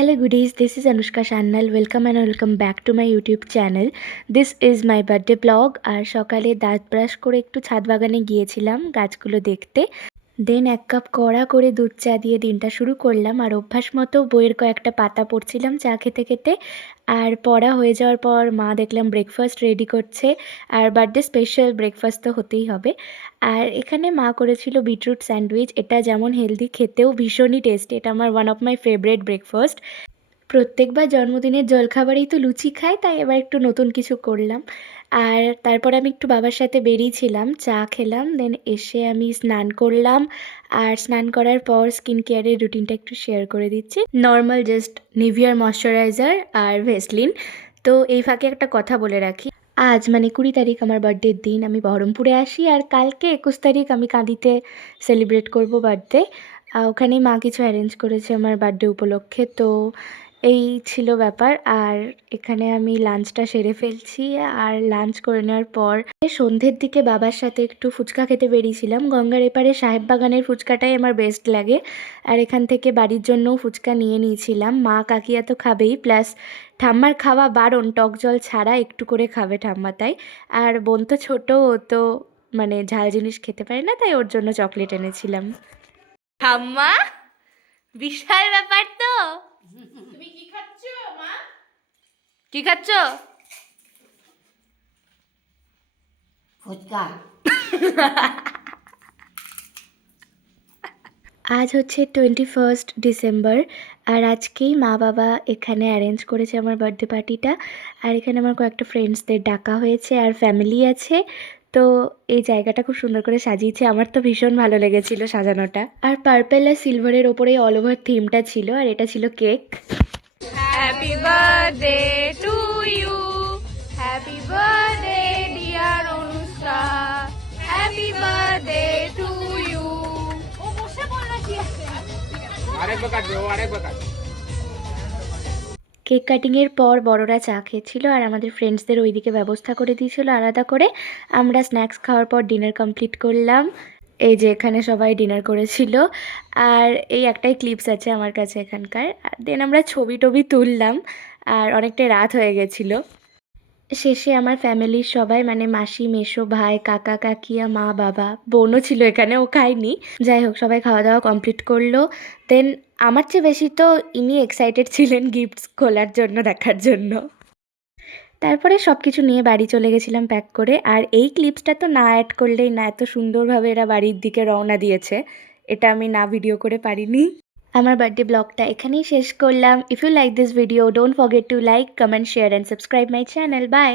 Hello goodies, this is Anushka Sannal. Welcome and welcome back to my YouTube channel. This is my birthday vlog. আর সকালে দাঁত brush করে একটু ছাদ বাগানে গিয়েছিলাম গাছগুলো দেখতে। দেন 1 কাপ কড়া করে দুধ চা দিয়ে দিনটা শুরু করলাম। আর অভ্যাস মতো বইয়ের কয়েকটা পাতা পড়ছিলাম চা খেতে খেতে। আর পড়া হয়ে যাওয়ার পর মা দেখলাম ব্রেকফাস্ট রেডি করছে। আর বার্থডে স্পেশাল ব্রেকফাস্ট তো হতেই হবে। আর এখানে মা করেছিল বিটরুট স্যান্ডউইচ। এটা যেমন হেলদি, খেতেও ভীষণই টেস্টি। এটা আমার one of my favourite breakfast. প্রত্যেকবার জন্মদিনের জলখাবারেই তো লুচি খাই, তাই এবার একটু নতুন কিছু করলাম। আর তারপর আমি একটু বাবার সাথে বেরিয়েছিলাম, চা খেলাম, দেন এসে আমি স্নান করলাম। আর স্নান করার পর স্কিন কেয়ারের রুটিনটা একটু শেয়ার করে দিচ্ছি। নর্মাল জাস্ট নিভিয়ার ময়শ্চারাইজার আর ভেসলিন। তো এই ফাঁকে একটা কথা বলে রাখি, আজ মানে 20 তারিখ আমার বার্থডের দিন। আমি বহরমপুরে আসি আর কালকে 21 তারিখ আমি কাঁদিতে সেলিব্রেট করব বার্থডে। ওখানেই মা কিছু অ্যারেঞ্জ করেছে আমার বার্থডে উপলক্ষে। তো এই ছিল ব্যাপার। আর এখানে আমি লাঞ্চটা সেরে ফেলছি। আর লাঞ্চ করে নেওয়ার পর সন্ধ্যের দিকে বাবার সাথে একটু ফুচকা খেতে বেরিয়েছিলাম। গঙ্গার এপারে সাহেব বাগানের ফুচকাটাই আমার বেস্ট লাগে। আর এখান থেকে বাড়ির জন্যও ফুচকা নিয়ে নিয়েছিলাম। মা কাকিয়া তো খাবেই, প্লাস ঠাম্মার খাওয়া বারণ, টক জল ছাড়া একটু করে খাবে ঠাম্মা তাই। আর বোন তো ছোটো, ও তো মানে ঝাল জিনিস খেতে পারে না, তাই ওর জন্য চকলেট এনেছিলাম। ঠাম্মা, বিশাল ব্যাপার তো। তুমি কি খাচ্ছ মা? কি খাচ্ছ? ফুচকা। আজ হচ্ছে 21 ডিসেম্বর। আর আজকেই মা বাবা এখানে অ্যারেঞ্জ করেছে আমার বার্থডে পার্টিটা। আর এখানে আমার কয়েকটা ফ্রেন্ডসদের ডাকা হয়েছে আর ফ্যামিলি আছে। তো এই জায়গাটা খুব সুন্দর করে সাজিয়েছে, আমার তো ভীষণ ভালো লেগেছিল সাজানোটা। আর পার্পেল আর সিলভারের ওপরে অল ওভার থিমটা ছিল। আর এটা ছিল cake. Happy birthday to you. Happy birthday, dear Anushka. Happy birthday to you. Cake কাটিংয়ের পর বড়রা চা খেয়েছিল আর আমাদের ফ্রেন্ডসদের ওইদিকে ব্যবস্থা করে দিয়েছিল আলাদা করে। আমরা স্ন্যাক্স খাওয়ার পর ডিনার কমপ্লিট করলাম। এই যে এখানে সবাই ডিনার করেছিল। আর এই একটাই ক্লিপস আছে আমার কাছে এখানকার। আর দেন আমরা ছবি টবি তুললাম। আর অনেকটাই রাত হয়ে গেছিলো। শেষে আমার ফ্যামিলির সবাই মানে মাসি, মেসো, ভাই, কাকা, কাকিয়া, মা, বাবা, বোনও ছিল এখানে, ও খায়নি। যাই হোক, সবাই খাওয়া দাওয়া কমপ্লিট করলো। দেন আমার চেয়ে বেশি তো ইনি এক্সাইটেড ছিলেন গিফটস খোলার জন্য, দেখার জন্য। তারপরে সব কিছু নিয়ে বাড়ি চলে গেছিলাম প্যাক করে। আর এই ক্লিপসটা তো না অ্যাড করলেই না, এত সুন্দরভাবে এরা বাড়ির দিকে রওনা দিয়েছে, এটা আমি না ভিডিও করে পারিনি। আমার বার্থডে ব্লগটা এখানেই শেষ করলাম। If you like this video, don't forget to like, comment, share and subscribe my channel. By.